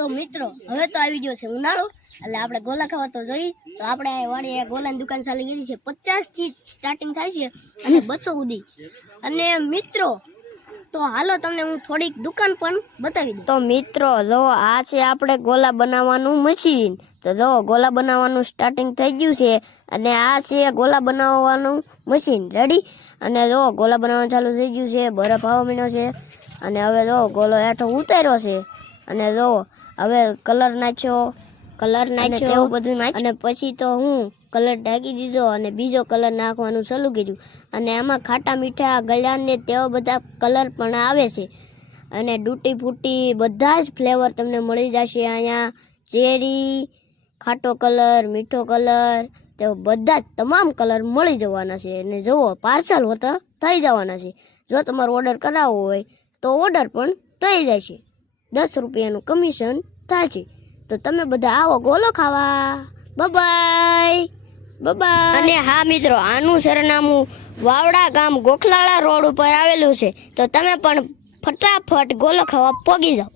તો મિત્રો હવે તો આવી ગયો છે ઉનાળો એટલે આપણે ગોલા ખાવા તો જોઈ તો આપણે વાડી ગોલાની દુકાન ચાલી ગઈ છે 50 થી સ્ટાર્ટિંગ થાય છે અને 200 સુધી અને મિત્રો તો હાલો તમને હું થોડીક દુકાન પણ બતાવી દઉં. તો મિત્રો જો આ છે આપણે ગોલા બનાવવાનું મશીન. તો જો ગોલા બનાવવાનું સ્ટાર્ટિંગ થઈ ગયું છે અને આ છે ગોલા બનાવવાનું મશીન રેડી. અને જો ગોલા બનાવવાનું ચાલુ થઈ ગયું છે, બરફ આવવા માંડ્યો છે અને હવે જો ગોલો હેઠો ઉતાર્યો છે અને જો હવે કલર નાખ્યો એવું બધું નાખ્યું અને પછી તો હું કલર ઢાંકી દીધો અને બીજો કલર નાખવાનું ચાલુ કર્યું અને આમાં ખાટા મીઠા ગળ્યા ને તેવા બધા કલર પણ આવે છે અને ડૂટી ફૂટી બધા જ ફ્લેવર તમને મળી જશે અહીંયા. ચેરી, ખાટો કલર, મીઠો કલર તે બધા જ તમામ કલર મળી જવાના છે અને જુઓ પાર્સલ હોતા થઈ જવાના છે. જો તમારો ઓર્ડર કરાવવો હોય તો ઓર્ડર પણ થઈ જશે. 10 રૂપિયાનું કમિશન થાય છે. તો તમે બધા આવો ગોલો ખાવા. બાય. અને હા મિત્રો, આનું સરનામું વાવડા ગામ ગોખલાળા રોડ ઉપર આવેલું છે. તો તમે પણ ફટાફટ ગોલો ખાવા પોગી જાઓ.